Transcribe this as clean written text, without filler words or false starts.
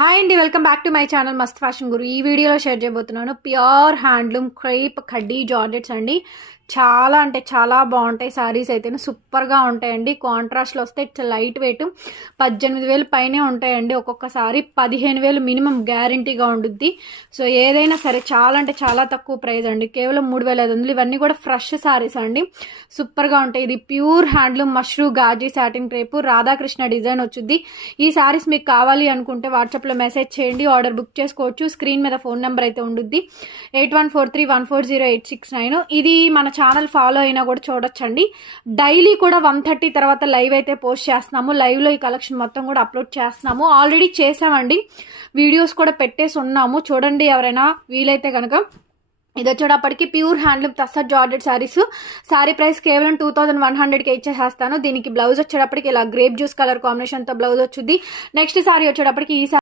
Hi అండి, welcome back to my channel మస్త్ fashion గురు. ఈ వీడియోలో షేర్ చేయబోతున్నాను pure handloom crepe khaddi georgettes అండి. చాలా అంటే చాలా బాగుంటాయి సారీస్ అయితే, సూపర్గా ఉంటాయండి. కాంట్రాస్ట్లో వస్తే ఇట్స్ లైట్ వెయిట్. 18,000 పైనే ఉంటాయండి. ఒక్కొక్క సారీ 15,000 మినిమం గ్యారంటీగా ఉండుద్ది. సో ఏదైనా సరే చాలా అంటే చాలా తక్కువ ప్రైస్ అండి, కేవలం 3,500. ఇవన్నీ కూడా ఫ్రెష్ సారీస్ అండి, సూపర్గా ఉంటాయి. ఇది pure handloom mashru gaji satin crepe Radhakrishna design వచ్చింది. ఈ సారీస్ మీకు కావాలి అనుకుంటే వాట్సాప్లో మెసేజ్ చేయండి, ఆర్డర్ బుక్ చేసుకోవచ్చు. స్క్రీన్ మీద ఫోన్ నెంబర్ అయితే ఉండుద్ది, 8143140869. ఇది మన ఛానల్ ఫాలో అయినా కూడా చూడొచ్చండి. డైలీ కూడా 1:30 తర్వాత లైవ్ అయితే పోస్ట్ చేస్తున్నాము. లైవ్లో ఈ కలెక్షన్ మొత్తం కూడా అప్లోడ్ చేస్తున్నాము. ఆల్రెడీ చేసామండి, వీడియోస్ కూడా పెట్టేసి ఉన్నాము, చూడండి ఎవరైనా వీలైతే కనుక. ఇది వచ్చేటప్పటికి pure handloom tussar georgette saris. Sari price కేవలం 2100కే ఇచ్చేసేస్తాను. దీనికి బ్లౌజ్ వచ్చేటప్పటికి ఇలా గ్రేప్ జ్యూస్ కలర్ కాంబినేషన్తో బ్లౌజ్ వచ్చింది. నెక్స్ట్ శారీ వచ్చేటప్పటికి ఈ